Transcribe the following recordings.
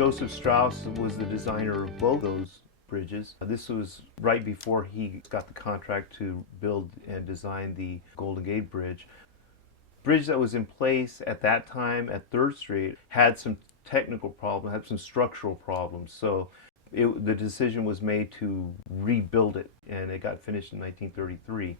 Joseph Strauss was the designer of both those bridges. This was right before he got the contract to build and design the Golden Gate Bridge. Bridge that was in place at that time at 3rd Street had some technical problems, had some structural problems. So the decision was made to rebuild it, and it got finished in 1933.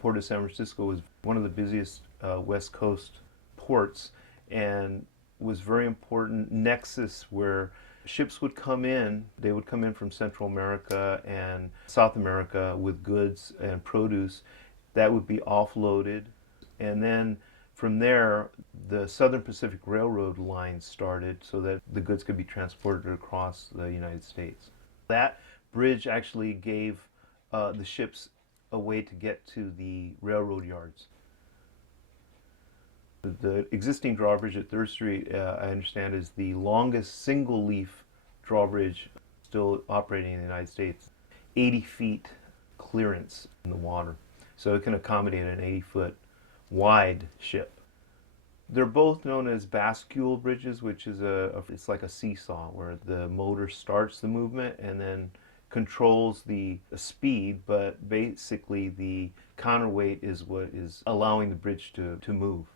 Port of San Francisco was one of the busiest West Coast ports and was very important nexus where ships would come in. They would come in from Central America and South America with goods and produce that would be offloaded, and then from there the Southern Pacific Railroad line started so that the goods could be transported across the United States. That bridge actually gave the ships a way to get to the railroad yards. The existing drawbridge at 3rd Street, I understand, is the longest single-leaf drawbridge still operating in the United States. 80 feet clearance in the water, so it can accommodate an 80-foot wide ship. They're both known as bascule bridges, which is it's like a seesaw where the motor starts the movement and then controls the speed, but basically the counterweight is what is allowing the bridge to move.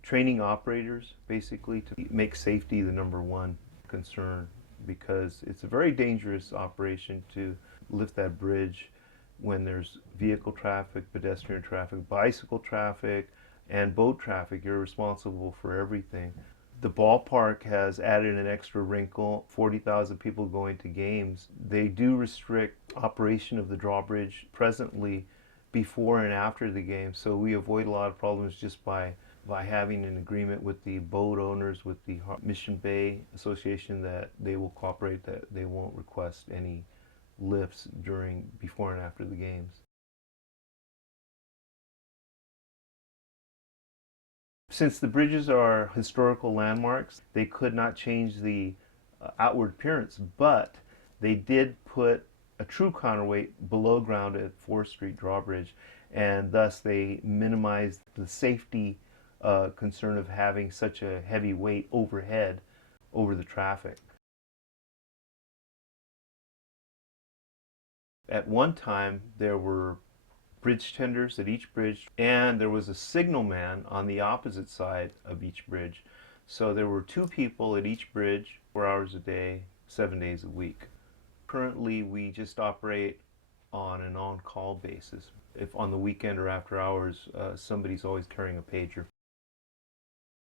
Training operators basically to make safety the #1 concern, because it's a very dangerous operation to lift that bridge when there's vehicle traffic, pedestrian traffic, bicycle traffic, and boat traffic. You're responsible for everything. The ballpark has added an extra wrinkle, 40,000 people going to games. They do restrict operation of the drawbridge presently before and after the game, so we avoid a lot of problems just by having an agreement with the boat owners, with the Mission Bay Association, that they will cooperate, that they won't request any lifts before and after the games. Since the bridges are historical landmarks, they could not change the outward appearance, but they did put a true counterweight below ground at 4th Street drawbridge, and thus they minimized the safety concern of having such a heavy weight overhead over the traffic. At one time, there were bridge tenders at each bridge, and there was a signalman on the opposite side of each bridge. So there were 2 people at each bridge, 4 hours a day, 7 days a week. Currently, we just operate on an on-call basis. If on the weekend or after hours, somebody's always carrying a pager.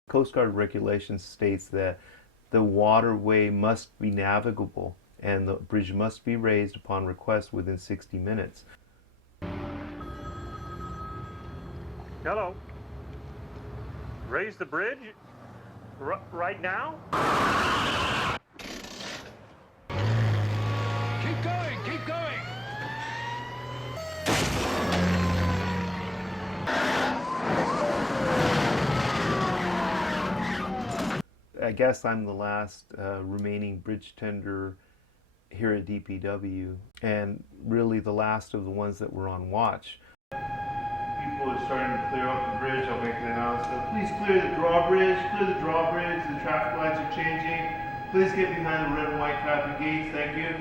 Coast Guard regulations states that the waterway must be navigable and the bridge must be raised upon request within 60 minutes. Hello. Raise the bridge? Right now? Keep going, keep going! I guess I'm the last remaining bridge tender here at DPW, and really the last of the ones that were on watch. People are starting to clear up the bridge. I'll make an announcement. Please clear the drawbridge, the traffic lights are changing. Please get behind the red and white traffic gates, thank you.